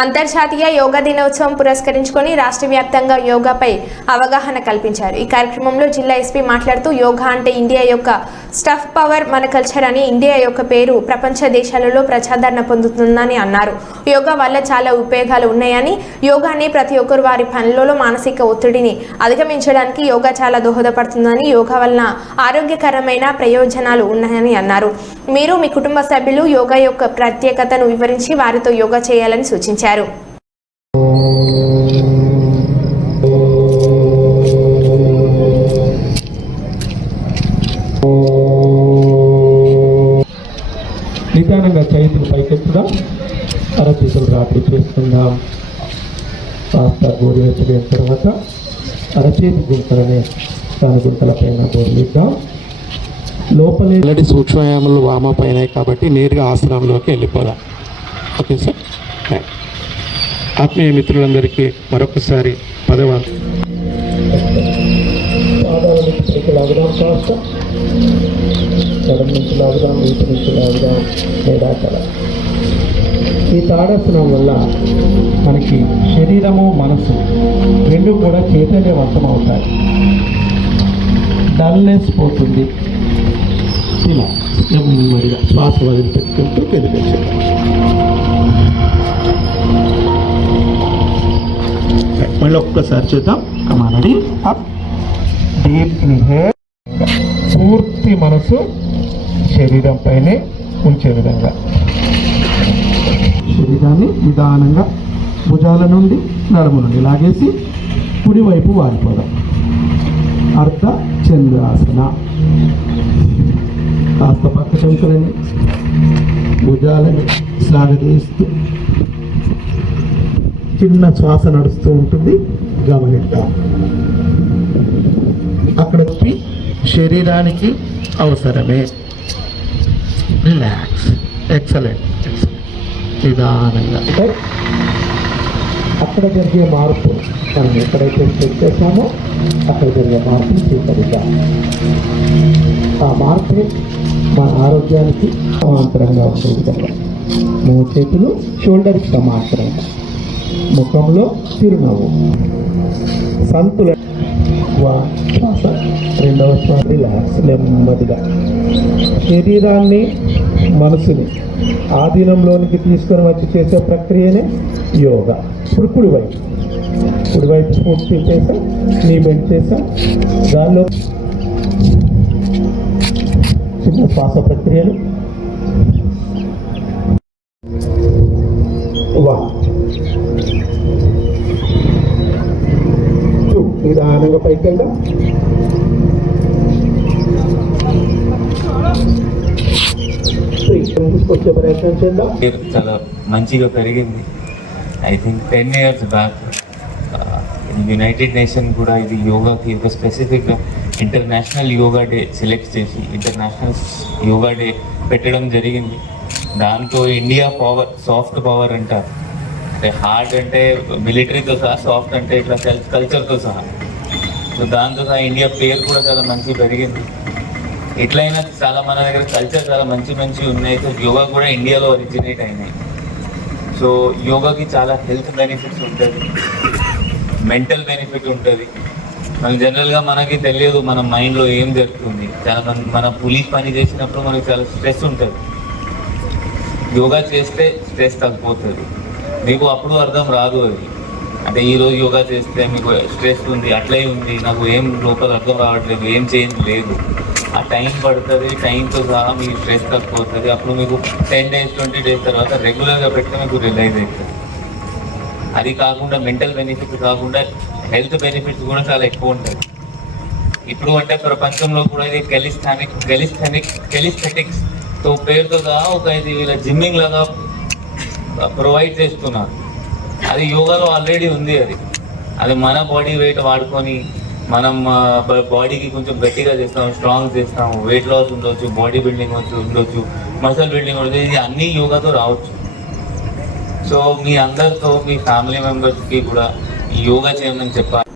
అంతర్జాతీయ యోగా దినోత్సవం పురస్కరించుకొని రాష్ట్ర వ్యాప్తంగా యోగాపై అవగాహన కల్పించారు. ఈ కార్యక్రమంలో జిల్లా ఎస్పీ మాట్లాడుతూ యోగా అంటే ఇండియా యొక్క స్టఫ్ పవర్, మన కల్చర్ అని, ఇండియా యొక్క పేరు ప్రపంచ దేశాలలో ప్రజాదరణ పొందుతుందని అన్నారు. యోగా వల్ల చాలా ఉపయోగాలు ఉన్నాయని, యోగాని ప్రతి ఒక్కరు వారి పనులలో మానసిక ఒత్తిడిని అధిగమించడానికి యోగా చాలా దోహదపడుతుందని, యోగా వలన ఆరోగ్యకరమైన ప్రయోజనాలు ఉన్నాయని అన్నారు. మీరు మీ కుటుంబ సభ్యులు యోగా యొక్క ప్రత్యేకతను వివరించి వారితో యోగా చేయాలని సూచించారు. నిదానంగా చేతులు పైకెత్తుదాం, అరచేతులు రాత్రి చేసుకుందాం. కాస్త గోరు వేసిన తర్వాత అరచేతి గుంతలనే దాని గుంతల పైన గోరులిద్దాం. లోపలే ఆల్రెడీ సూక్ష్మయాములు వామ పైన కాబట్టి నేరుగా ఆసనంలోకి వెళ్ళిపోదాం. Okay sir. ఆత్మీయ మిత్రులందరికీ మరొకసారి పదవాలు లాగుదాం, కాస్త ఎడం నుంచి లాగుదాం, వీటి నుంచి లాగుదాం, మేడాకల. ఈ తాడాసనం వల్ల మనకి శరీరము మనసు రెండు కూడా చైతన్యవంతం అవుతాయి. డల్నెస్ పోతుంది. ఇలా నెమ్మదిగా శ్వాస వదిలిపెట్టుకుంటూ కదిలించాలి. మళ్ళీ ఒక్కసారి చూద్దాం. కమానడి అప్, డీప్ ఇన్హేల్. పూర్తి మనసు శరీరం పైనే ఉంచే విధంగా శరీరాన్ని నిదానంగా భుజాల నుండి నడుము నుండి లాగేసి కుడివైపు వాలిపోదాం. అర్ధ చంద్రాసన. కాస్త పక్క చంకలని భుజాలని సాగదీస్తూ చిన్న శ్వాస నడుస్తూ ఉంటుంది, గమనిద్దాం. అక్కడ శరీరానికి అవసరమే. రిలాక్స్. ఎక్సలెంట్. నిదానంగా అక్కడ జరిగే మార్పు మనం ఎక్కడైతే చెక్ చేసామో అక్కడ జరిగే మార్పుని స్వీకరిద్దాం. ఆ మార్పు మన ఆరోగ్యానికి సమాంతరంగా ఉండే విధంగా మూడు చేతులు షోల్డర్కి సమాంతరంగా, ముఖంలో చిరునవ్వు, సంతుల శ్వాస, రెండవ శ్వాస రిలాక్స్. నెమ్మదిగా శరీరాన్ని మనసుని ఆధీనంలోనికి తీసుకొని వచ్చి చేసే ప్రక్రియనే యోగా. ఇప్పుడు కుడివైపు పూర్తి చేసాం, నీ బెండ్ చేసాం. దానిలో చిన్న శ్వాస ప్రక్రియలు. 1 2 నిదానంగా పైకి వెళ్దాం. 3 తీసుకొచ్చే ప్రయత్నం చేద్దాం. చాలా మంచిగా పెరిగింది. I think 10 years back United nation కూడా ఇది యోగాకి ఒక స్పెసిఫిక్గా ఇంటర్నేషనల్ యోగా డే సెలెక్ట్ చేసి ఇంటర్నేషనల్ యోగా డే పెట్టడం జరిగింది. దాంతో ఇండియా పవర్, సాఫ్ట్ పవర్ అంటారు. అంటే హార్డ్ అంటే మిలిటరీతో సహా, సాఫ్ట్ అంటే ఇట్లా కల్చర్తో సహా. సో దాంతో సహా ఇండియా పేరు కూడా చాలా మంచి పెరిగింది. ఎట్లయినా చాలా మన దగ్గర కల్చర్ చాలా మంచి ఉన్నాయి. సో యోగా కూడా ఇండియాలో ఒరిజినేట్ అయినాయి. సో యోగాకి చాలా హెల్త్ బెనిఫిట్స్ ఉంటుంది, మెంటల్ బెనిఫిట్ ఉంటుంది. మన జనరల్గా మనకి తెలియదు మన మైండ్లో ఏం జరుగుతుంది. చాలా మంది మన పోలీస్ పని చేసినప్పుడు మనకి చాలా స్ట్రెస్ ఉంటుంది. యోగా చేస్తే స్ట్రెస్ తగ్గిపోతుంది. మీకు అప్పుడు అర్థం రాదు అది. అంటే ఈరోజు యోగా చేస్తే మీకు స్ట్రెస్ ఉంది, అట్లే ఉంది, నాకు ఏం లోపల అర్థం రావట్లేదు, ఏం చేంజ్ లేదు. ఆ టైం పడుతుంది. టైంతో సహా మీకు స్ట్రెస్ తగ్గిపోతుంది. అప్పుడు మీకు 10 days 20 days తర్వాత రెగ్యులర్గా పెడితే మీకు రిలైజ్ అవుతుంది. అది కాకుండా మెంటల్ బెనిఫిట్స్ కాకుండా హెల్త్ బెనిఫిట్స్ కూడా చాలా ఎక్కువ ఉంటుంది. ఇప్పుడు అంటే ప్రపంచంలో కూడా ఇది కెలిస్థెటిక్స్తో పేరుతో సహా ఒక ఇది వీళ్ళ జిమ్మింగ్ లాగా ప్రొవైడ్ చేస్తున్నారు. అది యోగాలో ఆల్రెడీ ఉంది. అది మన బాడీ వెయిట్ వాడుకొని మనం బాడీకి కొంచెం గట్టిగా చేస్తాము, స్ట్రాంగ్ చేస్తాము, వెయిట్ లాస్ ఉండొచ్చు, బాడీ బిల్డింగ్ ఉండొచ్చు, మసల్ బిల్డింగ్ ఉండొచ్చు. ఇది అన్నీ యోగాతో రావచ్చు. సో మీ అందరితో, మీ ఫ్యామిలీ మెంబర్స్కి కూడా యోగా చేయమని చెప్పాలి.